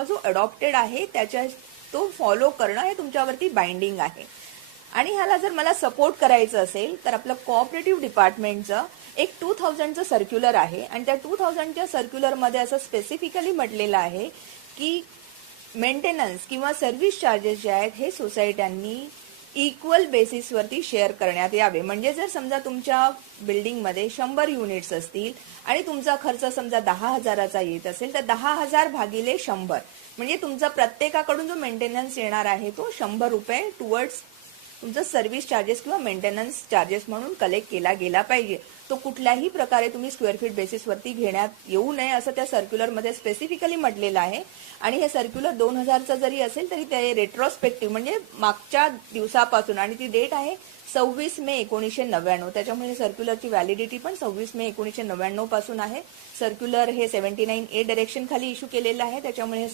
जो अडॉप्टेड आहे त्याच्या तो फॉलो करणं हे तुमच्यावरती बाइंडिंग आहे. आणि ह्याला जर मला सपोर्ट करायचं असेल तर आपलं कोऑपरेटिव्ह डिपार्टमेंटचं एक 2000चं सर्क्युलर आहे आणि त्या 2000च्या सर्क्युलरमध्ये असं स्पेसिफिकली म्हटलेलं आहे की मेंटेनन्स किंवा सर्व्हिस चार्जेस जे आहेत हे सोसायट्यांनी इक्वल बेसिसवरती शेअर करण्यात यावे. म्हणजे जर समजा तुमच्या बिल्डिंगमध्ये 100 युनिट्स असतील आणि तुमचा खर्च समजा 10,000चा येत असेल तर 10,000 भागिले 100 म्हणजे तुमचा प्रत्येकाकडून जो मेंटेनन्स येणार आहे तो 100 रुपये टुवर्ड्स तुमचं सर्व्हिस चार्जेस किंवा मेंटेनन्स चार्जेस म्हणून कलेक्ट केला गेला पाहिजे. तो कुठल्याही प्रकारे तुम्ही स्क्वेअर फीट बेसिसवरती घेण्यात येऊ नये असं त्या सर्क्युलरमध्ये स्पेसिफिकली म्हटलेलं आहे. आणि हे सर्क्युलर 2000चं जरी असेल तरी ते रेट्रोस्पेक्टिव्ह म्हणजे मागच्या दिवसापासून आणि ती डेट आहे 26 मे 1999. त्याच्यामुळे सर्क्युलरची व्हॅलिडिटी पण 26 मे 1999 पासून आहे. सर्क्युलर हे 79A डायरेक्शन खाली इश्यू केलेलं आहे. त्याच्यामुळे